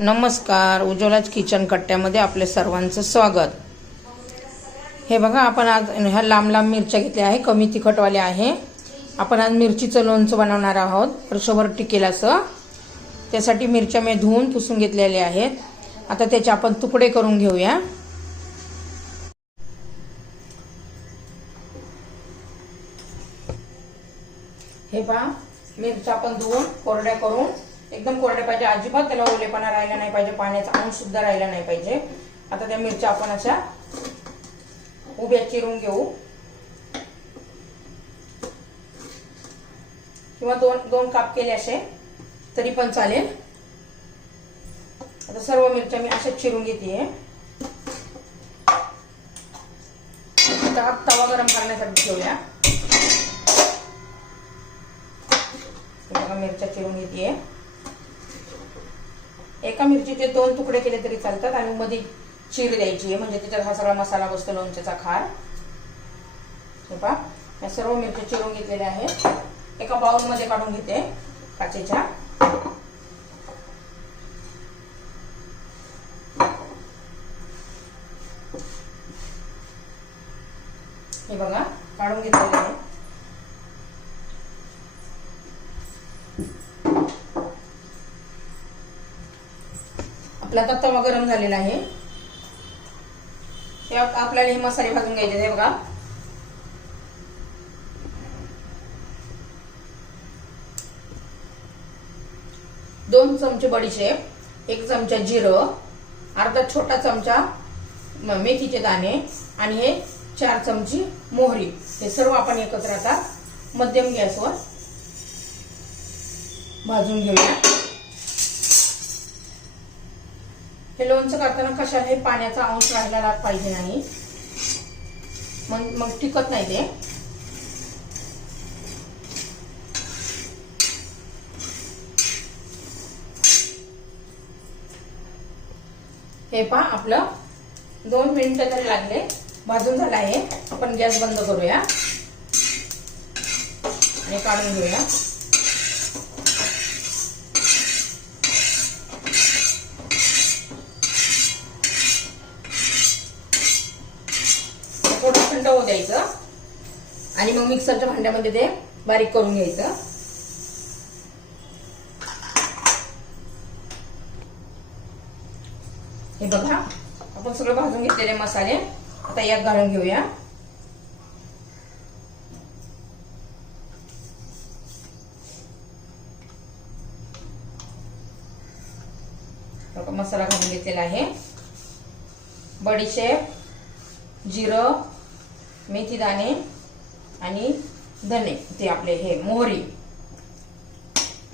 नमस्कार उज्ज्वलाच किचन कट्ट्यामध्ये आपले सर्वांचं स्वागत. हे बघा आपण आज ह्या लांब लांब मिरच्या घेतल्या आहे कमी तिखटवाल्या आहे. आपण आज मिरचीचं लोणचं बनवणार आहोत वर्षभर टिकेल असं. त्यासाठी मिरच्या मी धुवून पुसून घेतलेल्या आहेत. आता त्याचे आपण तुकडे करून घेऊया. हे पहा मिरच्या आपण धुवून कोरड्या करून एकदम कोरड्या पाहिजे. अजिबात त्याला ओलेपणा राहिला नाही पाहिजे. पाण्याचा अंश सुद्धा राहिला नाही पाहिजे. आता त्या मिरच्या आपण अशा उभ्या चिरून घेऊ. किंवा दोन दोन काप केले असे तरी पण चालेल. आता सर्व मिरच्या मी अशाच चिरून घेते आता तवा गरम करण्यासाठी ठेवूया बघा मिरच्या चिरून घेते एका मिरचीचे दोन तुकडे केले तरी चालतात आणि मध्ये चीर द्यायची. आहे म्हणजे त्याच्यात हा सगळा मसाला बसतो लोणच्याचा खार. हे पहा. या सर्व मिरच्या चिरून घेतलेल्या आहेत. एका बाउलमध्ये काढून घेते काचेच्या. हे बघा. काढून घेते आहे आपला आता तवा गरम झालेला आहे. तेव्हा आपल्याला हे मसाले भाजून घ्यायचे आहे बघा. दोन चमचे बडीशेप एक चमचा जिरं अर्धा छोटा चमचा मेथीचे दाणे आणि हे चार चमची मोहरी. हे सर्व आपण एकत्र आता मध्यम गॅसवर भाजून घेऊया. हे लोणचं करताना कशाला हे पाण्याचा अंश राहिला पाहिजे नाही. मग मग टिकत नाही ते. हे पहा आपलं दोन मिनिटं तरी लागले. भाजून झालं आहे. आपण गॅस बंद करूया. आणि काढून घेऊया थोडं थंड होऊ द्यायचं. आणि मग मिक्सरच्या भांड्यामध्ये ते बारीक करून घ्यायचं. हे बघा आपण सगळं भाजून घेतलेले मसाले आता यात घालून घेऊया. मसाला घालून घेतलेला आहे. बडीशेप जिरं मेथी दाणे आणि धने ते आपले हे मोहरी.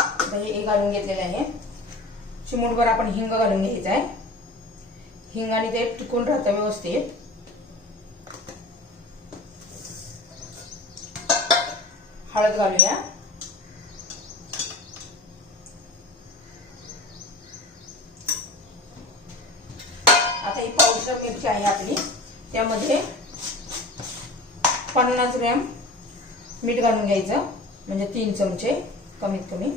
आता हे घालून घेतलेले आहे. चिमूटभर आपण हिंग घालून घ्यायचं आहे. हिंगाने ते टिकून राहतं व्यवस्थित. हळद घालूया. आता ही पावडर मिरची आहे आपली. त्यामध्ये पन्नास ग्रॅम मीठ घालून घ्यायचं. म्हणजे तीन चमचे कमीत कमी.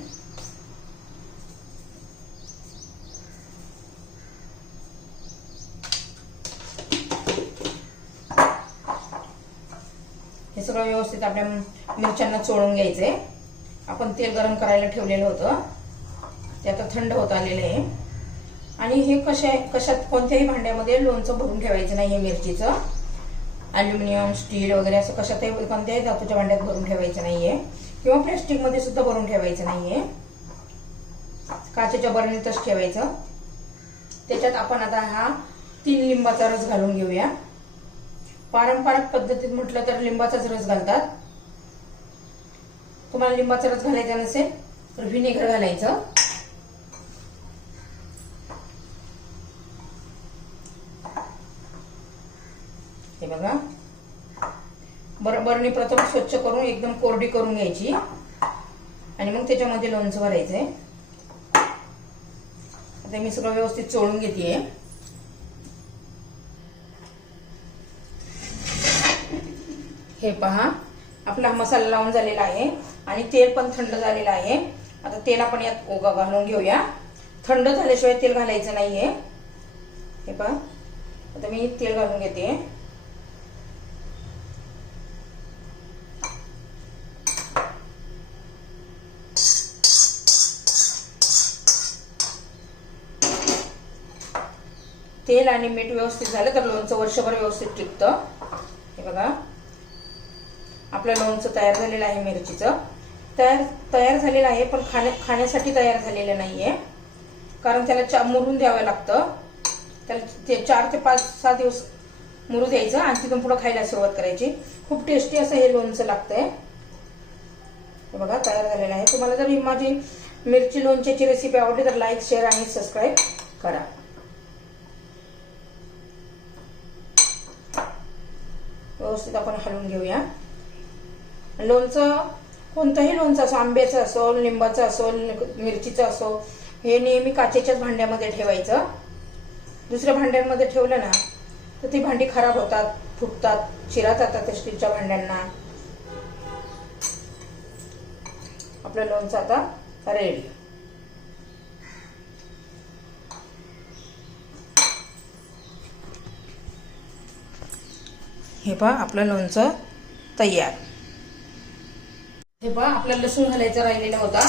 हे सगळं व्यवस्थित आपल्या मिरच्यांना चोळून घ्यायचंय. आपण तेल गरम करायला ठेवलेलं होतं. ते आता थंड होत आलेलं आहे. आणि हे कशा कशात कोणत्याही भांड्यामध्ये लोणचं भरून ठेवायचं नाही हे मिरचीचं. अल्युमिनियम स्टील वगैरे असं कशातही कोणत्याही धातूच्या भांड्यात भरून ठेवायचं नाहीये. किंवा प्लॅस्टिकमध्ये सुद्धा भरून ठेवायचं नाहीये. काचेच्या बरणीतच ठेवायचं. त्याच्यात आपण आता हा तीन लिंबाचा रस घालून घेऊया. पारंपरिक पद्धतीत म्हटलं तर लिंबाचाच रस घालतात. तुम्हाला लिंबाचा रस घालायचा नसेल तर व्हिनेगर घालायचं. बघा. बर प्रथम स्वच्छ करून एकदम कोरडी करून घ्यायची. आणि मग त्याच्यामध्ये लोणचं भरायचंय. आता मी सगळं व्यवस्थित चोळून घेते हे पहा. आपला मसाला लावून झालेला आहे. आणि तेल पण थंड झालेलं आहे. आता तेल आपण यात ओगा घालून घेऊया. थंड झाल्याशिवाय तेल घालायचं नाहीये. हे पहा. आता मी तेल घालून घेते. तेल आणि मीठ व्यवस्थित झालं तर लोणचं वर्षभर व्यवस्थित टिकतं. हे बघा. आपलं लोणचं तयार झालेलं आहे मिरचीचं. तयार तयार झालेलं आहे पण खाण्या खाण्यासाठी तयार झालेलं नाहीये. कारण त्याला चा मुरून द्यावं लागतं. त्याला ते चार ते पाच सहा दिवस मुरू द्यायचं आणि तिथून पुढं खायला सुरुवात करायची. खूप टेस्टी असं हे लोणचं लागतंय. हे बघा तयार झालेलं आहे. तुम्हाला जर ही माझी मिरची लोणच्याची रेसिपी आवडली तर लाईक शेअर आणि सबस्क्राईब करा. व्यवस्थित आपण हलवून घेऊया. लोणचं कोणतंही लोणचं असो आंब्याचं असो लिंबाचं असो मिरचीचं असो हे नेहमी काचेच्याच भांड्यामध्ये ठेवायचं. दुसऱ्या भांड्यांमध्ये ठेवलं ना तर ती भांडी खराब होतात फुटतात चिरा जातात त्या स्टीलच्या भांड्यांना. आपलं लोणचं आता रेडी हे पहा आपलं लोणचं तयार. हे पहा आपला लसूण घालायचा राहिलेला होता.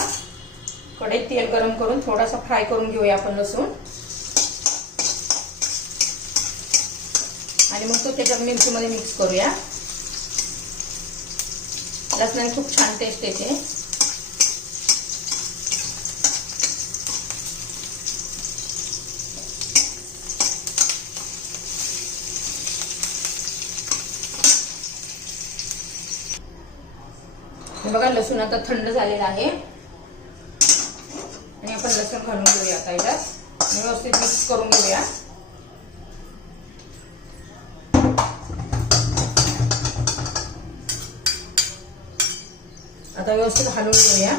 कढईत तेल गरम करून थोडासा फ्राय करून घेऊया आपण लसूण. आणि मग तो त्याच्या मिरचीमध्ये मिक्स करूया. लसणाने खूप छान टेस्ट येते. बघा लसूण आता थंड झालेला आहे. आणि आपण लसूण घालून घेऊया आता याच्यात आणि व्यवस्थित मिक्स करून घेऊया. आता व्यवस्थित हलवून घेऊया.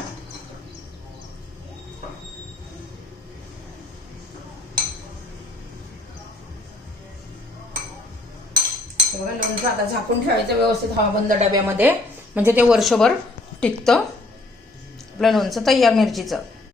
बघा लोणचं आता झाकून ठेवायचं व्यवस्थित हवाबंद डब्यामध्ये. म्हणजे ते वर्षभर टिकतं. आपलं लोणचं तयार मिरचीचं.